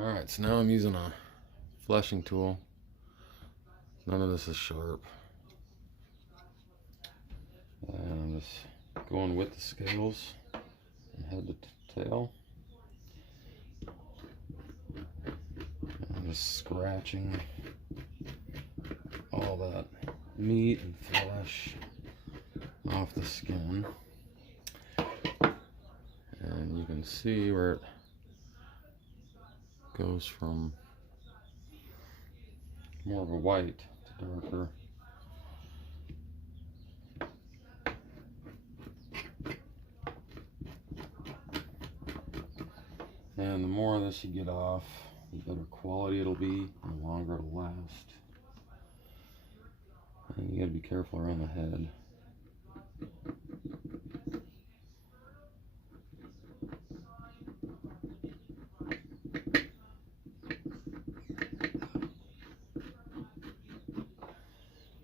Alright, so now I'm using a fleshing tool. None of this is sharp. And I'm just going with the scales from head to tail. And I'm just scratching all that meat and flesh off the skin. And you can see where it goes from more of a white to darker. And the more of this you get off, the better quality it'll be, and the longer it'll last. And you gotta be careful around the head.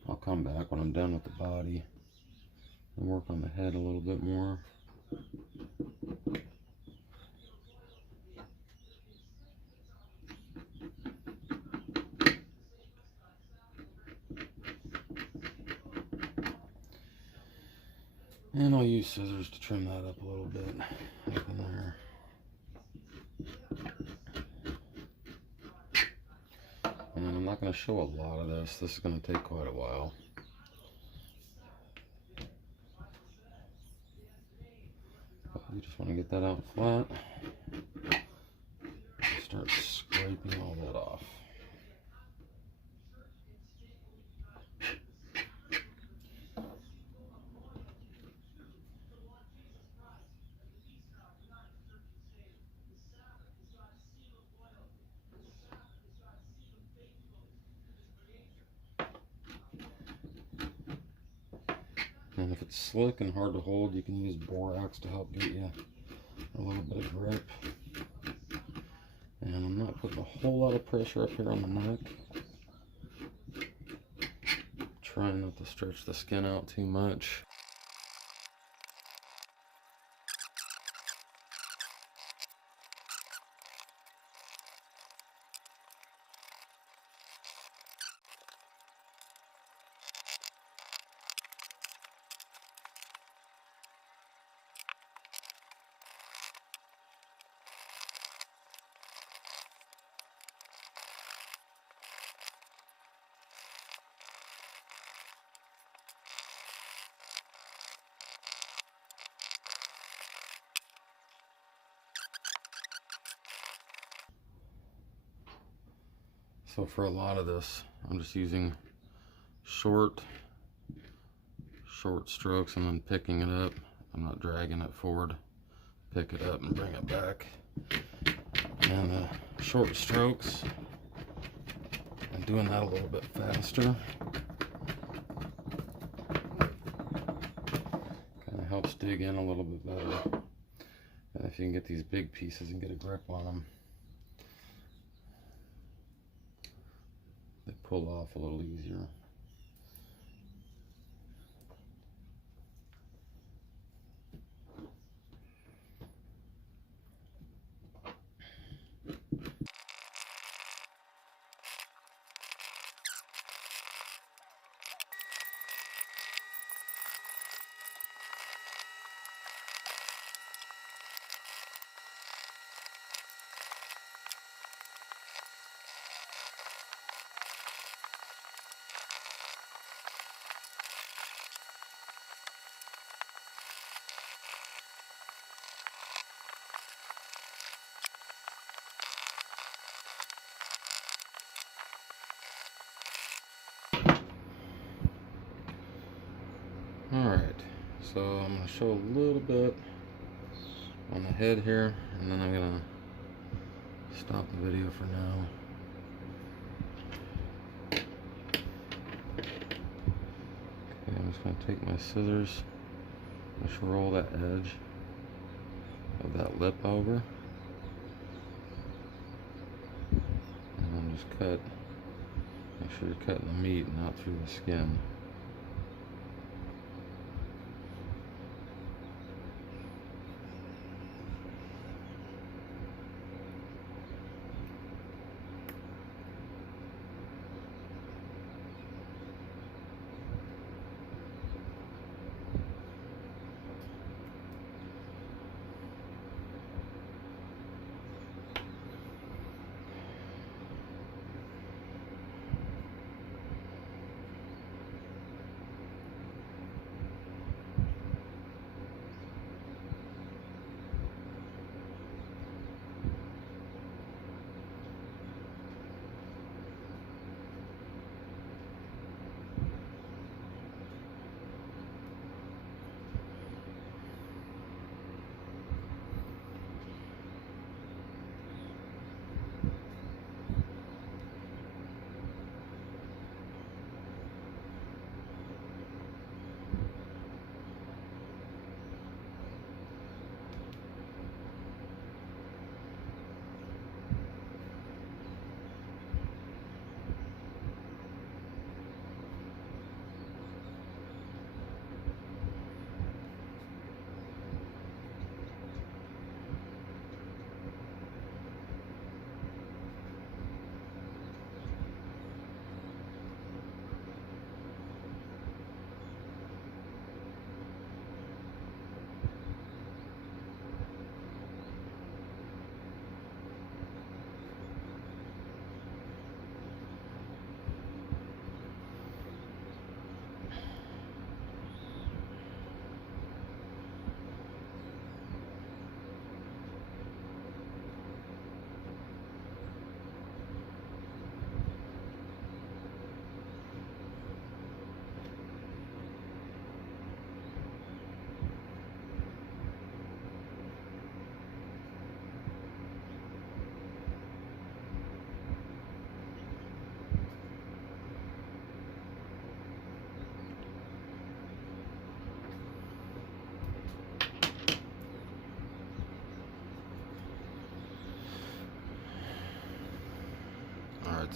I'll come back when I'm done with the body and work on the head a little bit more. And I'll use scissors to trim that up a little bit up in there. And I'm not going to show a lot of this. This is going to take quite a while. But you just want to get that out flat. Start scraping all that off. And if it's slick and hard to hold, you can use borax to help get you a little bit of grip. And I'm not putting a whole lot of pressure up here on the neck. Trying not to stretch the skin out too much. So for a lot of this, I'm just using short strokes and then picking it up. I'm not dragging it forward. Pick it up and bring it back. And the short strokes, I'm doing that a little bit faster. Kind of helps dig in a little bit better. And if you can get these big pieces and get a grip on them, they pull off a little easier. Alright, so I'm going to show a little bit on the head here, and then I'm going to stop the video for now. Okay, I'm just going to take my scissors and just roll that edge of that lip over, and then just cut. Make sure you're cutting the meat and not through the skin.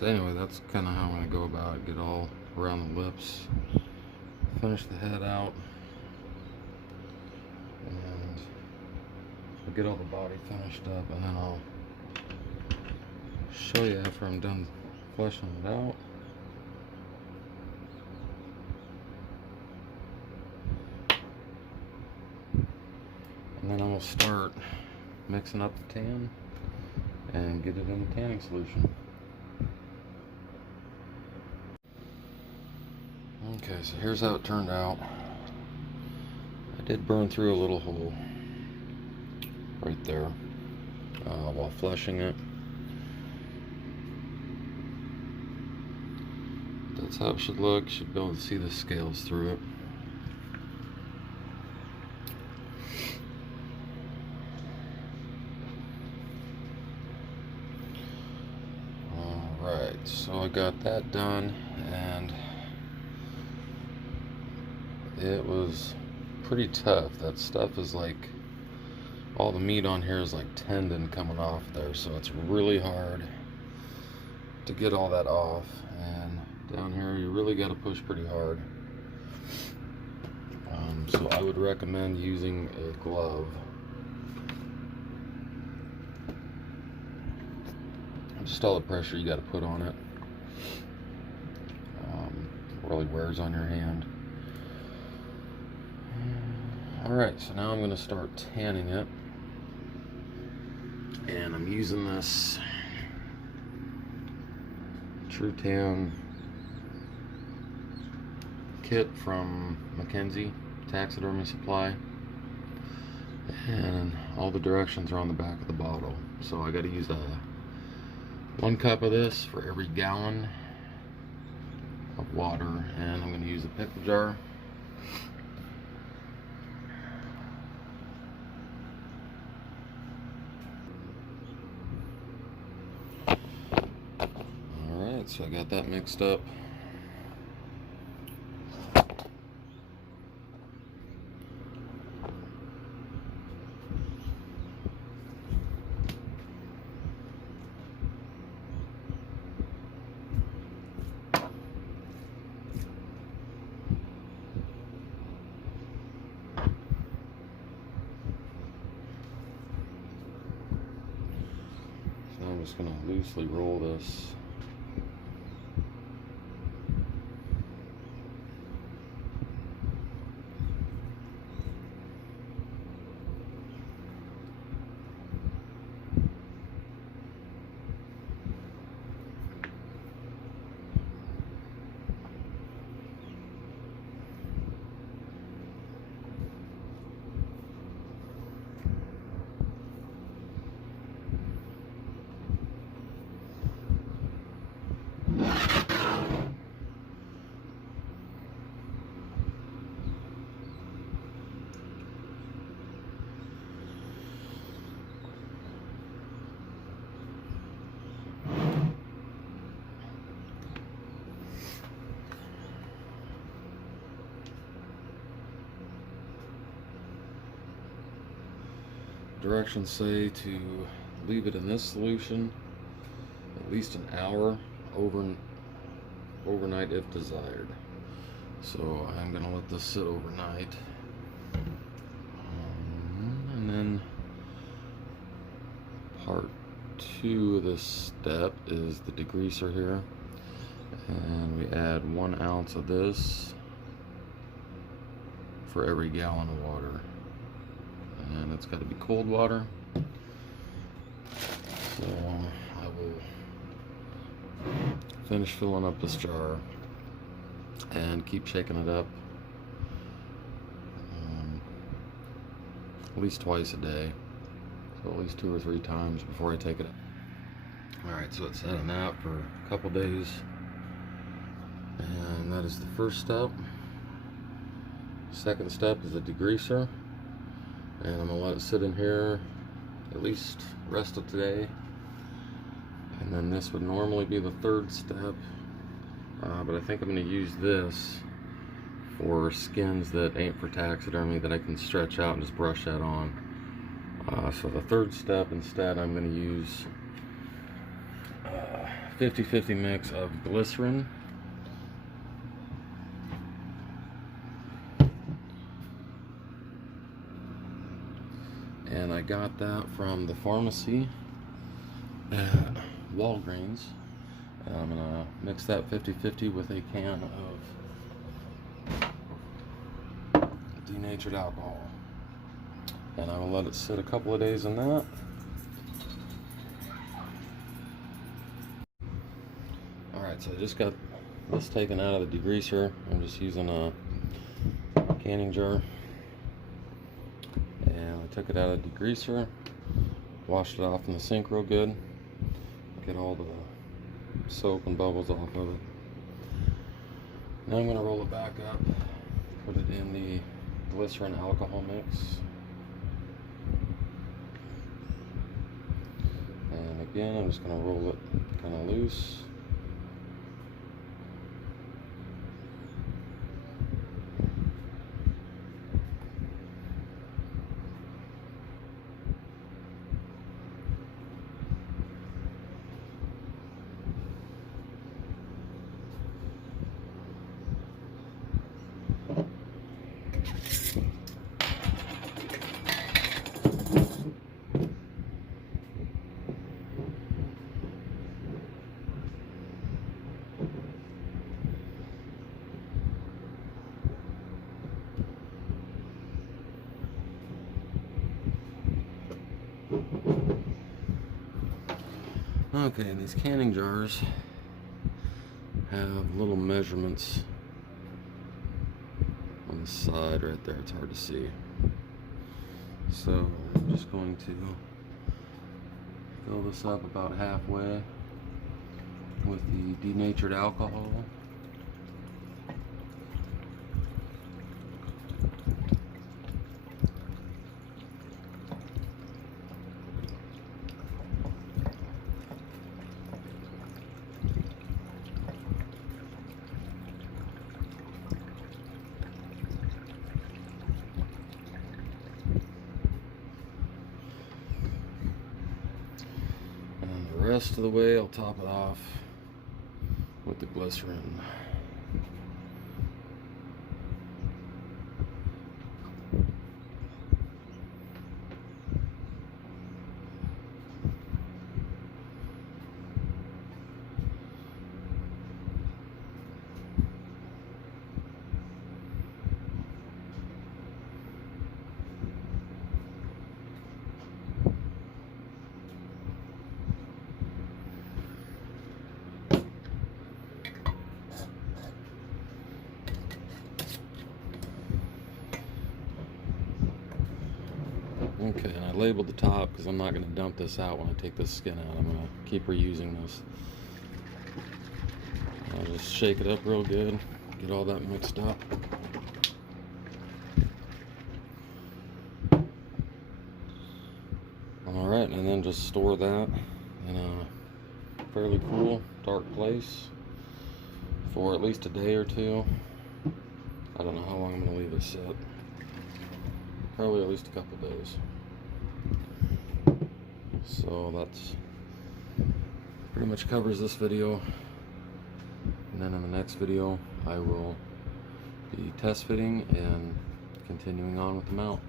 So anyway, that's kind of how I'm going to go about it. Get all around the lips, finish the head out, and I'll get all the body finished up, and then I'll show you after I'm done fleshing it out. And then I will start mixing up the tan and get it in the tanning solution. Okay, so here's how it turned out. I did burn through a little hole right there while fleshing it. That's how it should look. You should be able to see the scales through it. Alright, so I got that done, and it was pretty tough. That stuff is like, all the meat on here is like tendon coming off there, so it's really hard to get all that off. And down here you really got to push pretty hard. So I would recommend using a glove. Just all the pressure you got to put on it really wears on your hand. Alright, so now I'm going to start tanning it, and I'm using this True Tan kit from Mackenzie Taxidermy Supply, and all the directions are on the back of the bottle. So I got to use 1 cup of this for every gallon of water, and I'm going to use a pickle jar. Alright, so I got that mixed up. I'm just going to loosely roll this. Directions say to leave it in this solution at least an hour overnight if desired. So I'm going to let this sit overnight. And then part 2 of this step is the degreaser here. And we add 1 ounce of this for every gallon of water. And it's got to be cold water. So I will finish filling up this jar and keep shaking it up at least twice a day, so at least 2 or 3 times before I take it out. Alright, so it's had a nap for a couple days, and that is the first step. Second step is the degreaser, and I'm going to let it sit in here at least rest of today. And then this would normally be the third step, but I think I'm going to use this for skins that ain't for taxidermy that I can stretch out and just brush that on. So the third step instead, I'm going to use 50-50 mix of glycerin and I got that from the pharmacy at Walgreens. And I'm gonna mix that 50-50 with a can of denatured alcohol, and I will let it sit a couple of days in that. Alright, so I just got this taken out of the degreaser. I'm just using a canning jar, and I took it out of the degreaser, washed it off in the sink real good, get all the soap and bubbles off of it. Now I'm going to roll it back up, put it in the glycerin alcohol mix, and again I'm just going to roll it kind of loose. Okay, and these canning jars have little measurements on the side right there. It's hard to see. So I'm just going to fill this up about halfway with the denatured alcohol. The rest of the way I'll top it off with the glycerin. Okay, and I labeled the top because I'm not going to dump this out when I take this skin out. I'm going to keep reusing this. I'll just shake it up real good, get all that mixed up. Alright, and then just store that in a fairly cool, dark place for at least a day or two. I don't know how long I'm going to leave this sit. Probably at least a couple days. So that's pretty much covers this video. And then in the next video I will be test fitting and continuing on with the mount.